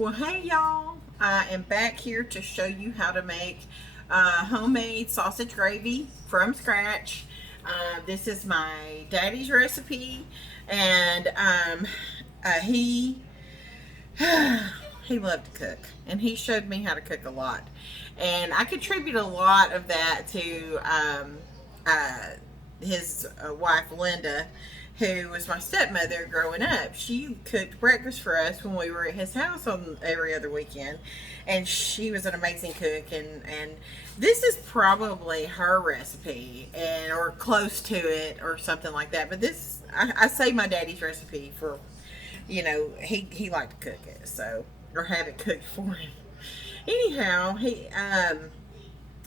Well, hey y'all, I am back here to show you how to make homemade sausage gravy from scratch. This is my daddy's recipe, and he he loved to cook, and he showed me how to cook a lot, and I contribute a lot of that to his wife Linda, who was my stepmother growing up. She cooked breakfast for us when we were at his house on every other weekend, and she was an amazing cook. And this is probably her recipe, and or close to it, or something like that. But this, I say my daddy's recipe for, he liked to cook it, so, or have it cooked for him. Anyhow,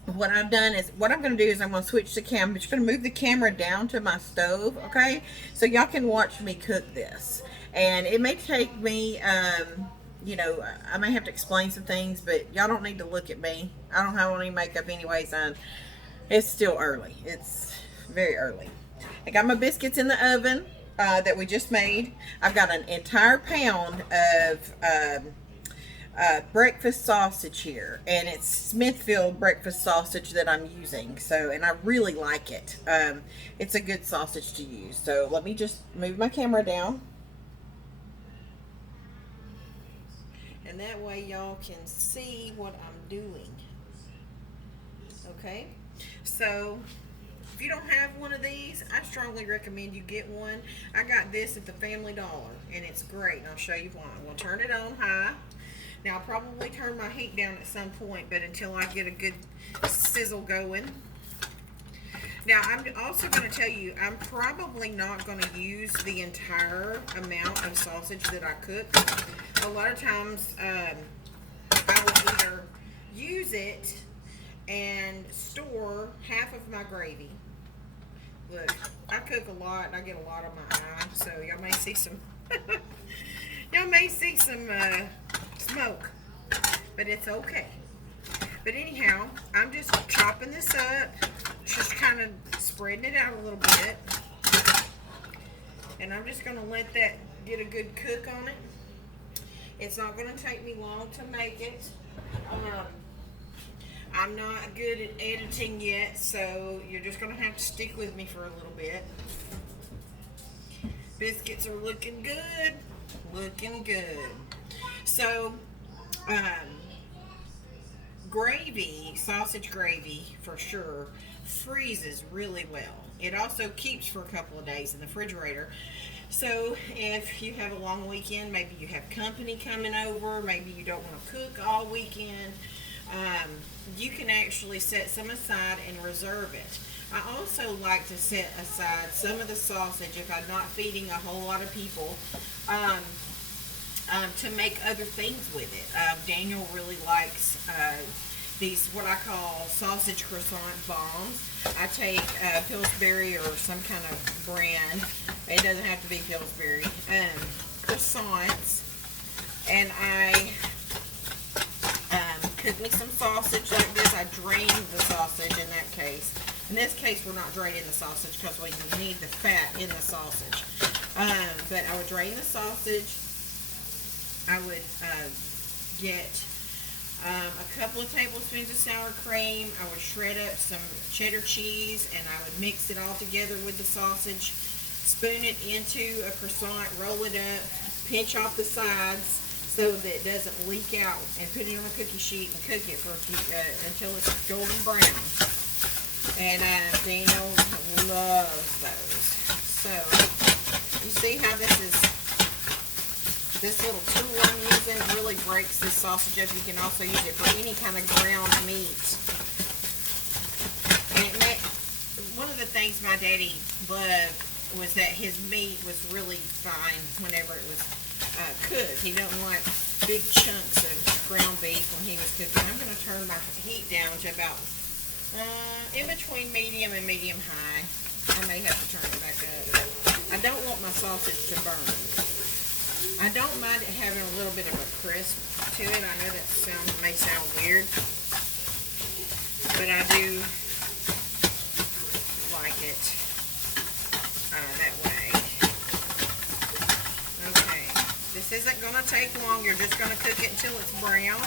what I've done is, what I'm going to do is I'm going to switch the camera. I'm just going to move the camera down to my stove, okay? So y'all can watch me cook this. And it may take me, I may have to explain some things, but y'all don't need to look at me. I don't have any makeup anyways, and it's still early. It's very early. I got my biscuits in the oven that we just made. I've got an entire pound of breakfast sausage here, and it's Smithfield breakfast sausage that I'm using. So, and I really like it. It's a good sausage to use. So let me just move my camera down, and that way y'all can see what I'm doing. Okay, so if you don't have one of these, I strongly recommend you get one. I got this at the Family Dollar, and it's great, and I'll show you why. I'm going to turn it on high. Now, I'll probably turn my heat down at some point, but until I get a good sizzle going. Now, I'm also going to tell you, I'm probably not going to use the entire amount of sausage that I cook. A lot of times, I will either use it and store half of my gravy. Look, I cook a lot, and I get a lot on my eye, so y'all may see some... y'all may see some smoke, but it's okay. But anyhow, I'm just chopping this up, just kind of spreading it out a little bit, and I'm just going to let that get a good cook on it. It's not going to take me long to make it. I'm not good at editing yet, so you're just going to have to stick with me for a little bit. Biscuits are looking good. Looking good. So, gravy, sausage gravy for sure, freezes really well. It also keeps for a couple of days in the refrigerator. So if you have a long weekend, maybe you have company coming over, maybe you don't want to cook all weekend, you can actually set some aside and reserve it. I also like to set aside some of the sausage if I'm not feeding a whole lot of people, to make other things with it. Daniel really likes these, what I call sausage croissant bombs. I take Pillsbury or some kind of brand. It doesn't have to be Pillsbury. Croissants. And I cook me some sausage like this. I drain the sausage in that case. In this case, we're not draining the sausage because we need the fat in the sausage. But I would drain the sausage. I would get a couple of tablespoons of sour cream. I would shred up some cheddar cheese, and I would mix it all together with the sausage. Spoon it into a croissant, roll it up, pinch off the sides so that it doesn't leak out, and put it on a cookie sheet and cook it for a few until it's golden brown. And Daniel loves those. So you see how this little tool I'm using really breaks this sausage up. You can also use it for any kind of ground meat. And one of the things my daddy loved was that his meat was really fine whenever it was cooked. He don't like big chunks of ground beef when he was cooking. I'm going to turn my heat down to about in between medium and medium high. I may have to turn it back up. I don't want my sausage to burn. I don't mind it having a little bit of a crisp to it. I know that may sound weird, but I do like it that way. Okay, This isn't going to take long. You're just going to cook it until it's brown.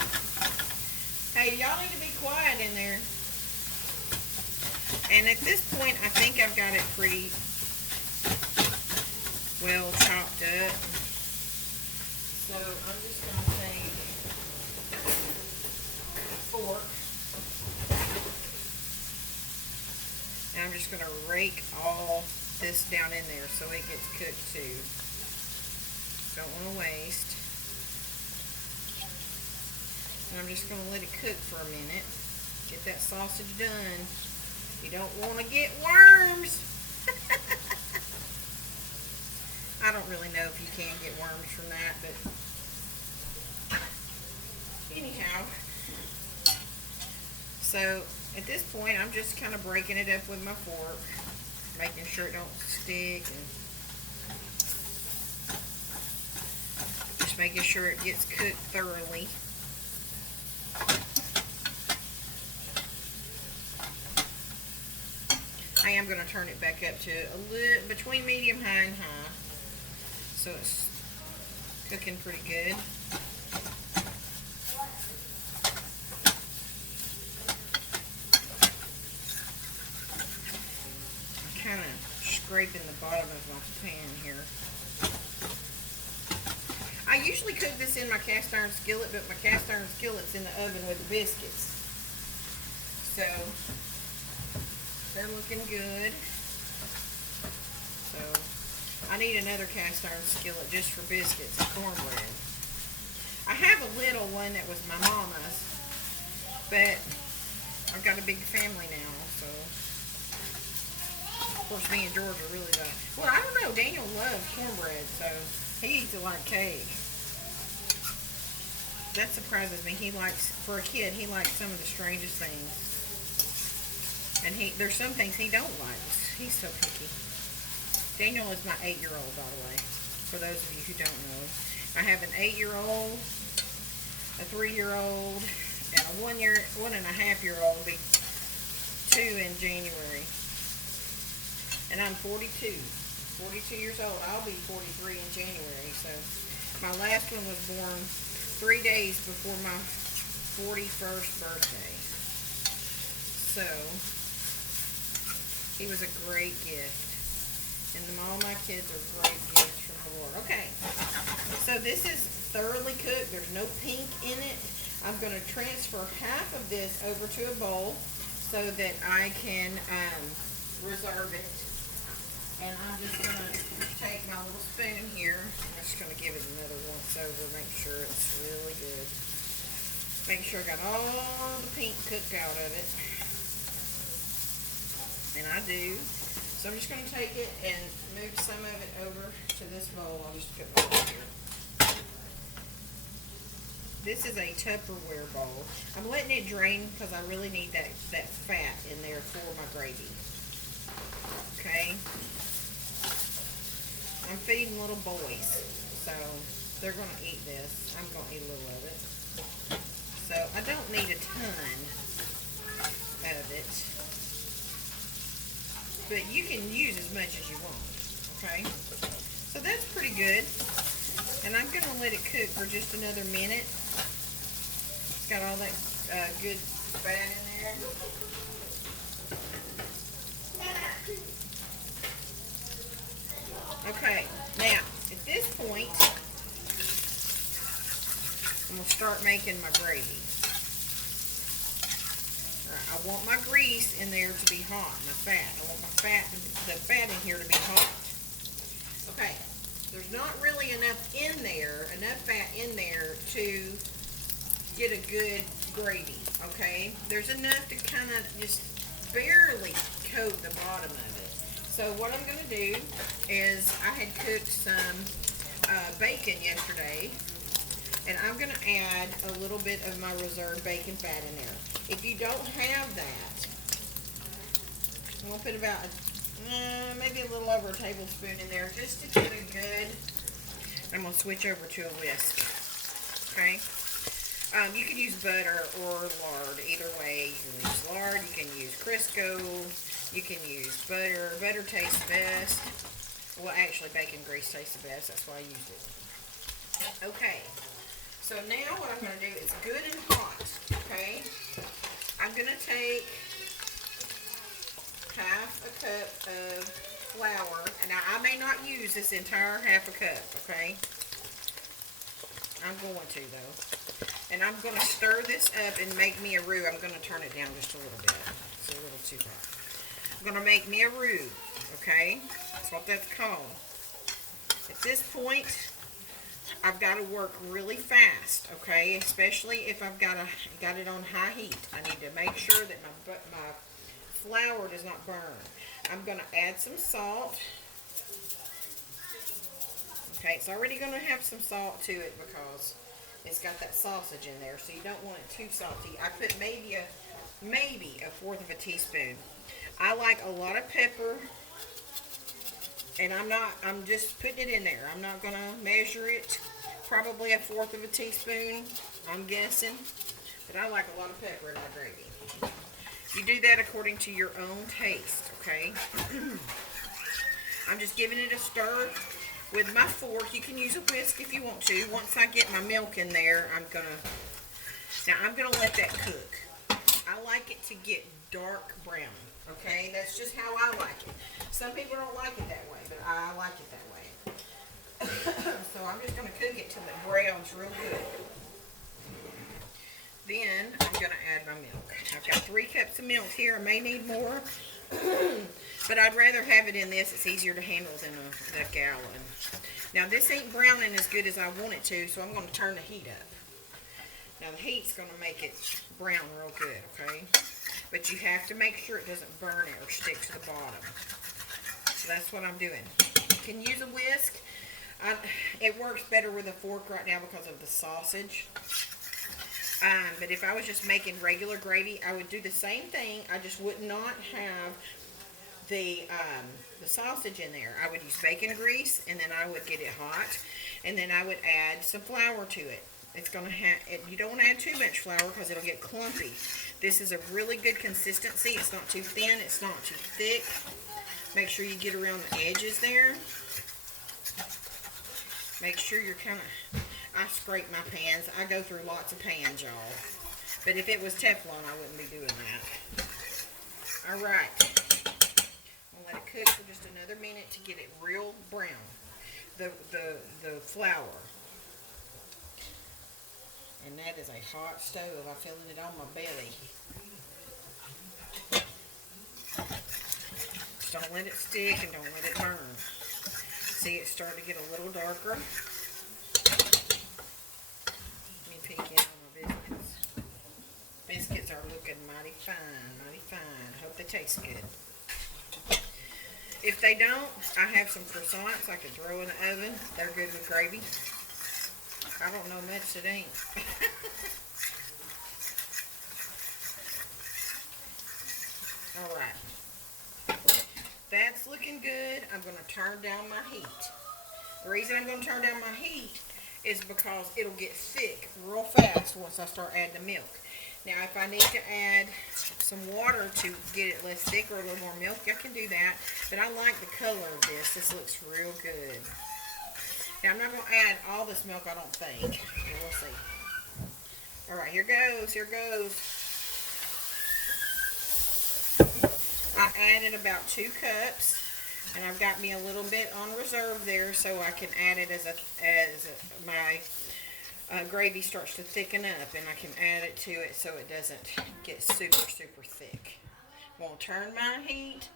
Hey, y'all need to be quiet in there. And at this point, I think I've got it pretty well chopped up. So I'm just going to take a fork. And I'm just going to rake all this down in there so it gets cooked too. Don't want to waste. And I'm just going to let it cook for a minute. Get that sausage done. You don't want to get worms. I don't really know if you can get worms from that, but anyhow. So at this point, I'm just kind of breaking it up with my fork, making sure it don't stick, and just making sure it gets cooked thoroughly. I am going to turn it back up to a little between medium high and high, so it's cooking pretty good. I'm kind of scraping the bottom of my pan here. I usually cook this in my cast iron skillet, but my cast iron skillet's in the oven with the biscuits. So they're looking good. So I need another cast iron skillet just for biscuits and cornbread. I have a little one that was my mama's, but I've got a big family now, so of course me and George are really like, well, I don't know, Daniel loves cornbread, so he eats it like cake. That surprises me. He likes, for a kid, he likes some of the strangest things. And there's some things he don't like. He's so picky. Daniel is my 8-year-old, by the way, for those of you who don't know. I have an 8-year-old, a 3-year-old, and a 1.5-year-old, be 2 in January. And I'm 42 years old. I'll be 43 in January. So my last one was born 3 days before my 41st birthday. So he was a great gift. And all my kids are great gifts from the Lord. Okay, so this is thoroughly cooked. There's no pink in it. I'm going to transfer half of this over to a bowl so that I can reserve it. And I'm just going to take my little spoon here. I'm just going to give it another once over, make sure it's really good. Make sure I got all the pink cooked out of it. And I do. So I'm just going to take it and move some of it over to this bowl. I'll just put my bowl here. This is a Tupperware bowl. I'm letting it drain because I really need that fat in there for my gravy. Okay. I'm feeding little boys, so they're going to eat this. I'm going to eat a little of it. So I don't need a ton of it. But you can use as much as you want, okay? So that's pretty good. And I'm going to let it cook for just another minute. It's got all that good fat in there. Okay, now, at this point, I'm going to start making my gravy. I want my grease in there to be hot, my fat. I want the fat in here to be hot. Okay, there's not really enough fat in there to get a good gravy, okay? There's enough to kind of just barely coat the bottom of it. So what I'm going to do is I had cooked some bacon yesterday, and I'm going to add a little bit of my reserved bacon fat in there. If you don't have that, I'm going to put about maybe a little over a tablespoon in there just to get a good, I'm going to switch over to a whisk, okay? You can use butter or lard, either way. You can use lard, you can use Crisco, you can use butter. Butter tastes best. Well, actually, bacon grease tastes the best, that's why I used it. So now what I'm going to do is good and hot, okay? I'm going to take half a cup of flour, and now I may not use this entire half a cup, okay? I'm going to though. And I'm going to stir this up and make me a roux. I'm going to turn it down just a little bit. It's a little too hot. I'm going to make me a roux, okay? That's what that's called. At this point, I've got to work really fast, okay? Especially if I've got it on high heat. I need to make sure that my flour does not burn. I'm going to add some salt. Okay, it's already going to have some salt to it because it's got that sausage in there, so you don't want it too salty. I put maybe a fourth of a teaspoon. I like a lot of pepper, and I'm just putting it in there. I'm not going to measure it. Probably a fourth of a teaspoon, I'm guessing. But I like a lot of pepper in my gravy. You do that according to your own taste, okay? I'm just giving it a stir with my fork. You can use a whisk if you want to. Once I get my milk in there, I'm gonna let that cook. I like it to get dark brown, okay? That's just how I like it. Some people don't like it that way, but I like it that way. So I'm just gonna cook it till it browns real good. Then I'm gonna add my milk. I've got 3 cups of milk here. I may need more. But I'd rather have it in this. It's easier to handle than a gallon. Now this ain't browning as good as I want it to, so I'm going to turn the heat up. Now the heat's going to make it brown real good, okay? But you have to make sure it doesn't burn it or stick to the bottom. So that's what I'm doing. You can use a whisk. It works better with a fork right now because of the sausage. But if I was just making regular gravy, I would do the same thing. I just would not have the sausage in there. I would use bacon grease, and then I would get it hot, and then I would add some flour to it. It's gonna have. You don't want to add too much flour because it'll get clumpy. This is a really good consistency. It's not too thin. It's not too thick. Make sure you get around the edges there. Make sure you're kind of. I scrape my pans. I go through lots of pans, y'all. But if it was Teflon, I wouldn't be doing that. All right. I'll let it cook for just another minute to get it real brown. The flour. And that is a hot stove. I'm feeling it on my belly. Just don't let it stick and don't let it burn. See, it's starting to get a little darker. Let me peek in on my biscuits. Biscuits are looking mighty fine, mighty fine. Hope they taste good. If they don't, I have some croissants I could throw in the oven. They're good with gravy. I don't know much that ain't. Alright. That's looking good. I'm going to turn down my heat. The reason I'm going to turn down my heat is because it'll get thick real fast once I start adding the milk. Now, if I need to add some water to get it less thick or a little more milk, I can do that. But I like the color of this. This looks real good. Now, I'm not going to add all this milk, I don't think. We'll see. Alright, here goes. Here goes. I added about 2 cups. And I've got me a little bit on reserve there so I can add it as my gravy starts to thicken up. And I can add it to it so it doesn't get super, super thick. I'm going to turn my heat.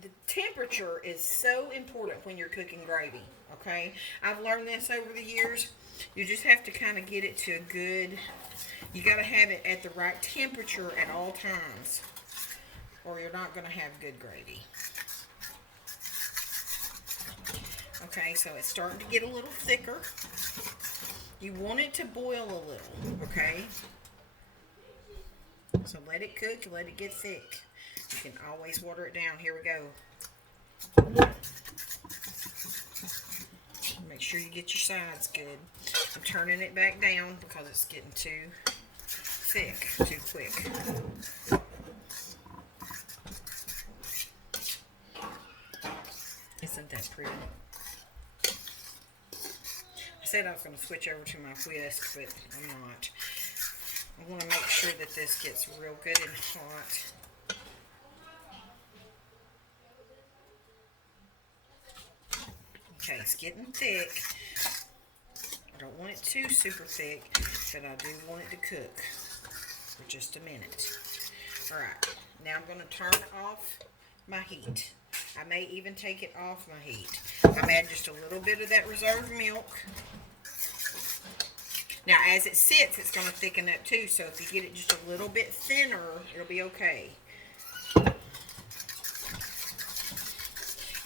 The temperature is so important when you're cooking gravy, okay? I've learned this over the years. You just have to kind of get it to a good, you got to have it at the right temperature at all times, or you're not going to have good gravy. Okay, so it's starting to get a little thicker. You want it to boil a little, okay? So let it cook, let it get thick. You can always water it down. Here we go. Make sure you get your sides good. I'm turning it back down because it's getting too thick, too quick. Isn't that pretty? said I was going to switch over to my whisk, but I'm not. I want to make sure that this gets real good and hot. Okay, it's getting thick. I don't want it too super thick, but I do want it to cook for just a minute. Alright, now I'm going to turn off my heat. I may even take it off my heat. I'm adding just a little bit of that reserved milk. Now, as it sits, it's going to thicken up too, so if you get it just a little bit thinner, it'll be okay.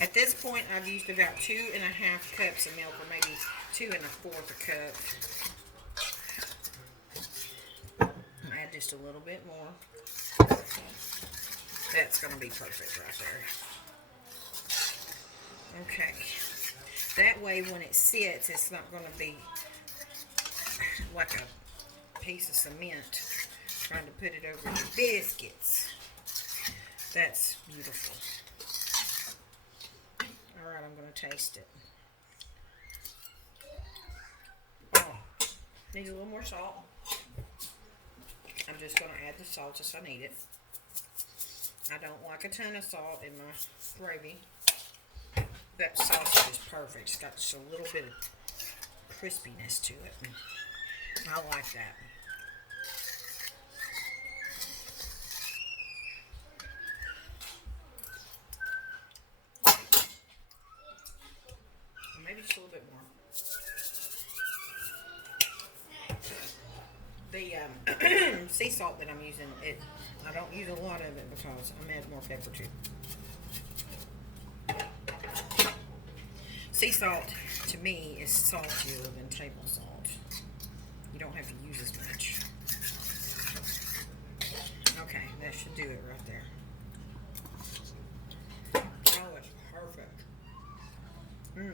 At this point, I've used about 2.5 cups of milk, or maybe 2 1/4 cup. Add just a little bit more. That's going to be perfect right there. Okay. That way, when it sits, it's not going to be like a piece of cement trying to put it over the biscuits. That's beautiful. Alright, I'm going to taste it. Oh, need a little more salt. I'm just going to add the salt as I need it. I don't like a ton of salt in my gravy. That sausage is perfect. It's got just a little bit of crispiness to it. I like that. Maybe just a little bit more. The sea salt that I'm using, I don't use a lot of it because I'm adding more pepper too. Sea salt, to me, is saltier than table salt. You don't have to use as much. Okay, that should do it right there. Oh, it's perfect. I'm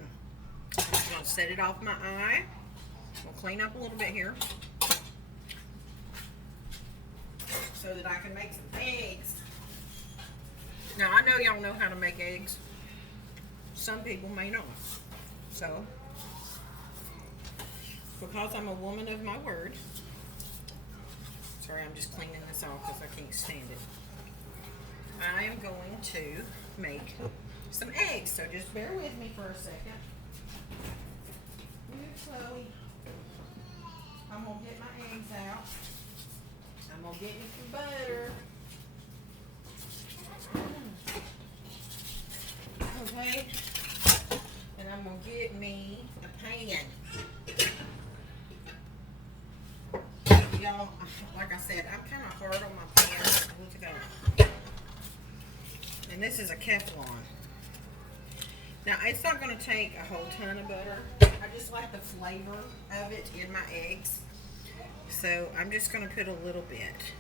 going to set it off my eye. We'll clean up a little bit here so that I can make some eggs. Now, I know y'all know how to make eggs. Some people may not. So, because I'm a woman of my word, sorry, I'm just cleaning this off because I can't stand it. I am going to make some eggs, so just bear with me for a second. Move slowly. I'm going to get my eggs out. I'm going to get me some butter. Okay. And I'm going to get me a pan. Y'all, like I said, I'm kind of hard on my pan. Look at that. And this is a Teflon. Now, it's not going to take a whole ton of butter. I just like the flavor of it in my eggs. So, I'm just going to put a little bit.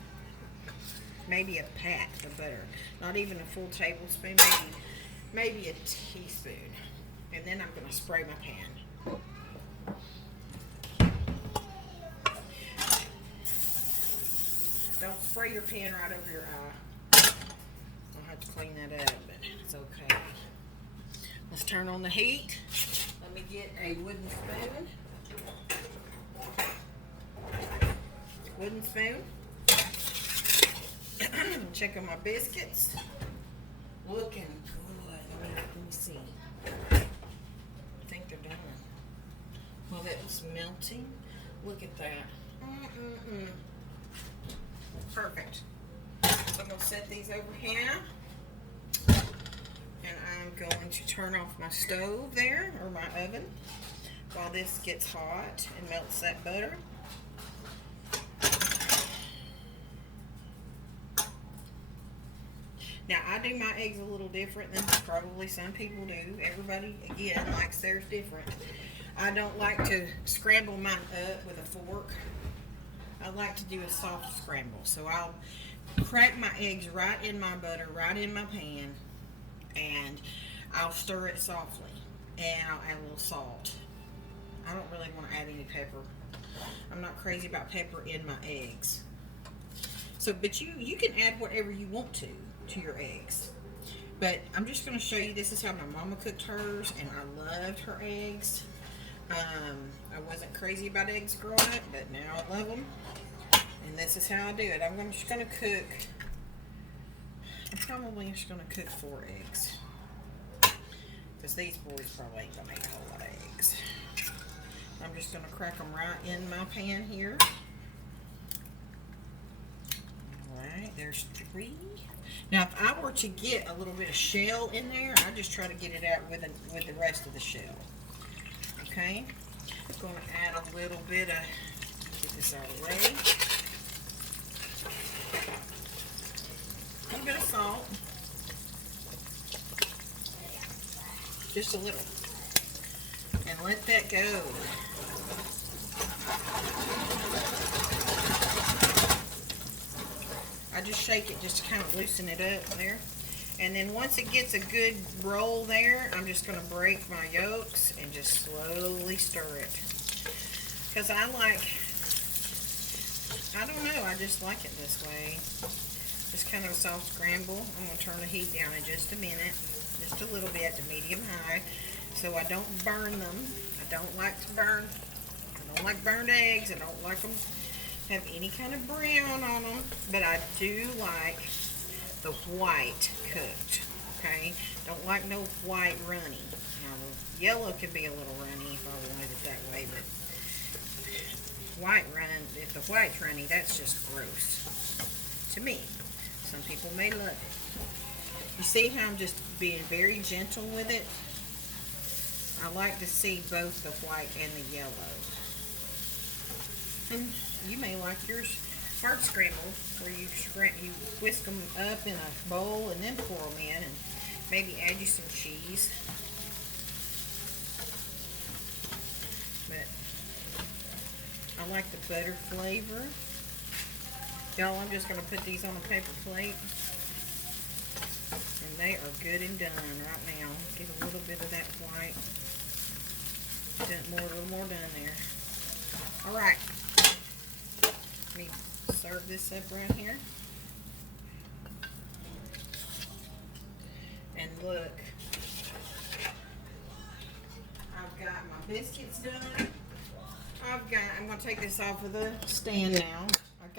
Maybe a pat of butter. Not even a full tablespoon. Maybe a teaspoon. And then I'm going to spray my pan. Don't spray your pan right over your eye. I'll have to clean that up, but it's okay. Let's turn on the heat. Let me get a wooden spoon. Wooden spoon. Check on my biscuits. Looking good. Let me see. I think they're done. Well, that was melting. Look at that. Perfect. So I'm going to set these over here. And I'm going to turn off my stove there, or my oven, while this gets hot and melts that butter. Now, I do my eggs a little different than probably some people do. Everybody, again, likes theirs different. I don't like to scramble mine up with a fork. I like to do a soft scramble. So I'll crack my eggs right in my butter, right in my pan, and I'll stir it softly. And I'll add a little salt. I don't really want to add any pepper. I'm not crazy about pepper in my eggs. So, but you can add whatever you want to your eggs. But I'm just going to show you, this is how my mama cooked hers, and I loved her eggs. I wasn't crazy about eggs growing up, but now I love them. And this is how I do it. Just going to cook. I'm probably just going to cook 4 eggs. Because these boys probably ain't going to make a whole lot of eggs. I'm just going to crack them right in my pan here. Alright, there's 3. Now, if I were to get a little bit of shell in there, I just try to get it out with the rest of the shell. Okay? I'm going to add a little bit of, get this out of the way. A little bit of salt. Just a little. And let that go. I just shake it just to kind of loosen it up there. And then once it gets a good roll there, I'm just going to break my yolks and just slowly stir it. Because I don't know, I just like it this way. Just kind of a soft scramble. I'm going to turn the heat down in just a minute. Just a little bit to medium high. So I don't burn them. I don't like to burn. I don't like burned eggs. I don't like them have any kind of brown on them. But I do like the white cooked. Okay? Don't like no white runny. Now the yellow can be a little runny if I wanted it that way. But if the white's runny, that's just gross to me. Some people may love it. You see how I'm just being very gentle with it? I like to see both the white and the yellow. And you may like yours hard scrambled, where you whisk them up in a bowl and then pour them in, and maybe add you some cheese. But I like the butter flavor. Y'all, I'm just going to put these on a paper plate. And they are good and done right now. Get a little bit of that white. A little more done there. Alright. Let me serve this up right here. And look. I've got my biscuits done. I'm going to take this off of the stand now.